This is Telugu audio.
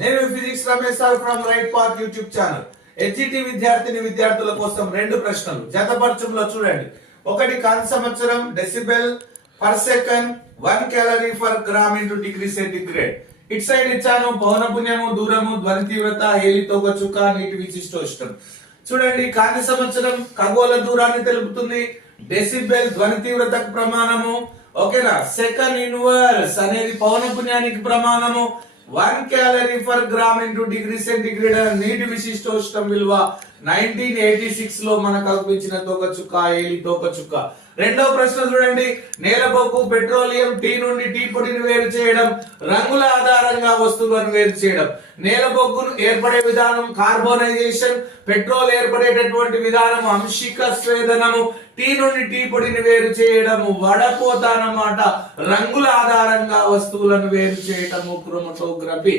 నేను physics Ramesh sir from right path YouTube channel. HET విద్యార్థుల కోసం రెండు ప్రశ్నలు జతపరచులో చూడండి. ఒకటి కాంతి సంవత్సరం decibel per second 1 calorie for gram into degree centigrade. It side ఇచ్చాను పౌనపుణ్యము, దూరము, ధ్వని తీవ్రత, హేలితోక చుక్క, నీటి విశిష్టోష్ణం. చూడండి, కాంతి సంవత్సరం ఖగోళ దూరాన్ని తెలుపుతుంది, డెసిబెల్ ధ్వని తీవ్రతకు ప్రమాణము, ఓకేనా. సెకండ్ ఇన్వర్స్ అనేది పౌనపుణ్యానికి ప్రమాణము, 1 calorie for gram into degree centigrade. నీటి విశిష్టోష్ణం విలువ 1986 లో మనకు కల్పించిన తోక చుక్క, ఏలి తోక చుక్క. రెండవ ప్రశ్న చూడండి, నేలబొగ్గు పెట్రోలియం టీ నుండి టీ పొడిని వేరు చేయడం, రంగుల ఆధారంగా వస్తువులను వేరు చేయడం. నేలబొగ్గును ఏర్పడే విధానం కార్బోనైజేషన్, పెట్రోల్ ఏర్పడేటటువంటి విధానం అంశిక స్వేదనము, టీ నుండి టీ పొడిని వేరు చేయడము వడపోత అన్నమాట. రంగుల ఆధారంగా వస్తువులను వేరు చేయటము క్రోమటోగ్రఫీ.